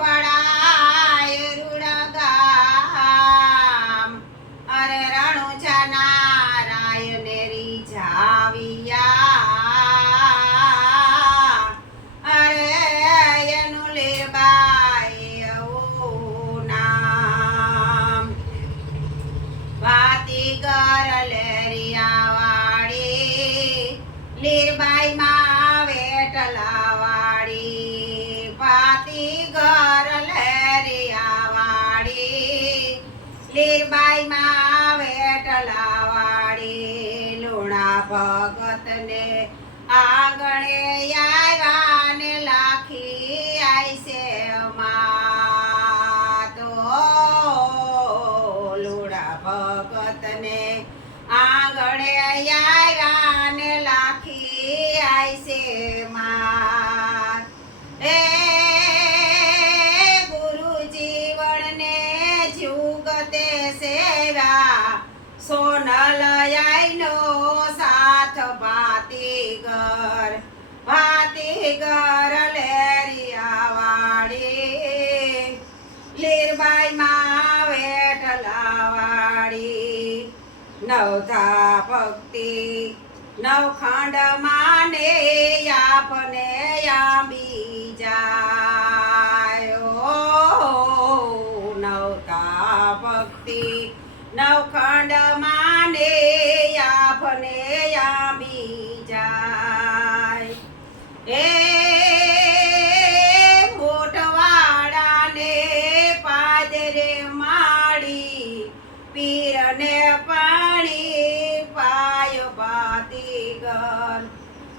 વડાય રૂડા ગામ અરે રણુજા નારાયણ રીઝાવિયા અરે એનું લીરબાઈ એવું નામ વાતી કર લેરિયા વાળી લીરબાઈ માં વેટલા વાળી વાતી કર લેરિયા વાળી લીરબાઈ માં વેટલા વાળી લુણા ભગત ને આંગણે આવ્યા ને લાખી આઈ છે તો લુણા ભગત ને આંગણે આવ્યા ને લાખી આઈ છે એ ગુરુજી વણને જુગતે સેવા સોનલ આઈનો સાથ ભાતીગર લેરિયા વાળી લીરબાઈ માં વેટલા વાળી નવધા ભક્તિ નવખંડ માને આપને આંબી જાય નવધા ભક્તિ નવખંડ માને આપને આંબી જાય એ મોટવાડાને પાદરે માડી પીરને પાણી પાય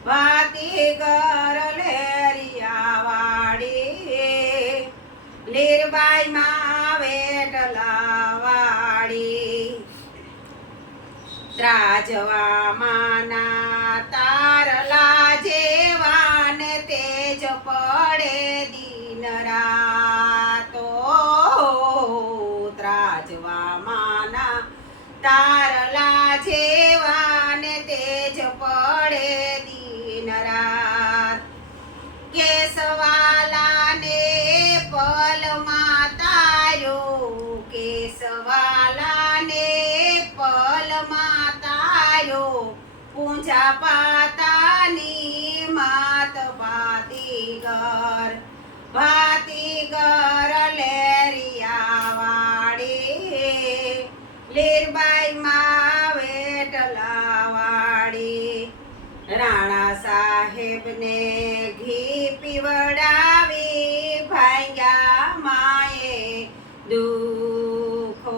ભાતીગર લેરિયા વાળી લીરબાઈ માં વેટલા વાળી ત્રાજવા માના તારલા જેવા ને તેજ પડે દિન રાતો ત્રાજવા માના તારલા જેવા ને તેજ પડે દિન રાત કેસવાલા ને પલમાં તાર્યો કેસવાલા ને પલમાં તાર્યો પૂંજા પાતાની માત ભાતીગર લેરિયા વાળી લીરબાઈ માં વેટલા વાળી રાણા સાહેબ ને ઘી પીવડાવી ભાંગ્યા માએ દુખો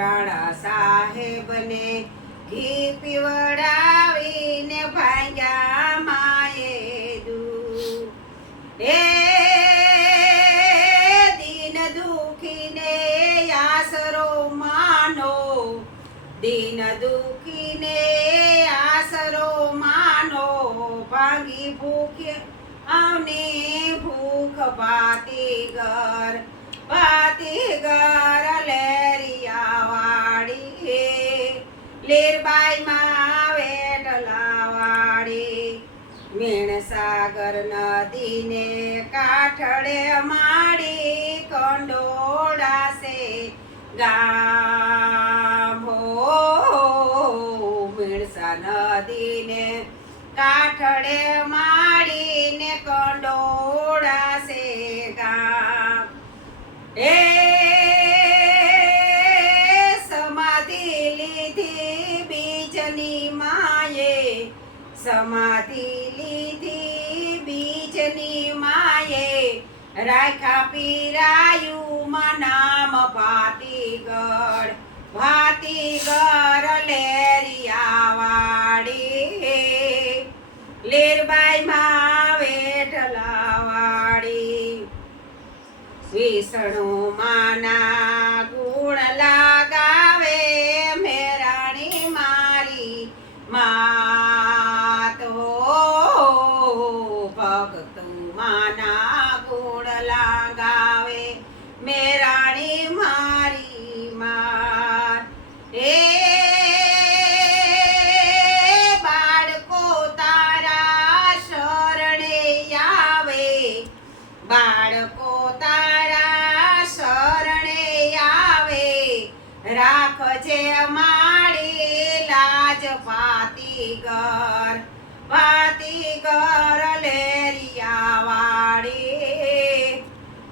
રાણા સાહેબ ને ઘી પીવડાવીને ભાંગ્યા માએ દુખ એ દીન દુખીને આસરો માનો દીન દુખીને આસરો માનો ભાંગી ભૂખે આવને ભૂખ ભાતીગર લેરિયા વાળી લીરબાઈ માં વેટલા વાળી મીણસાગર નદીને કાંઠળે માડી કંડોળાશે ગામ મીણસા નદીને કાંઠળે માડીને કંડોળાશે ગામ એ સમાધિ લીધી બીજની માએ સમાધિ લીધી બીજની માએ રાખ્યા પીરાયું માં નામ ભાતીગર લેરિયા વાળી લીરબાઈ માં વેટલા વાળી વિષ્ણુ માના ગુણ લાગાવે મેરાણી મારી માતો ભક્તો માના ગુણ લાગાવે મેરાણી મારી માત એ બાળકો તારા શરણે આવે બાળ છે મારી લાજ પાતીગર પાતીગર લેરિયા વાળી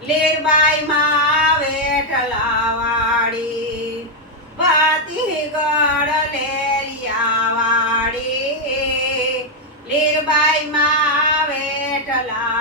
લીરબાઈ માં વેઠલા વાળી પાતીગર લેરિયા વાળી લીરબાઈ માં વેઠલા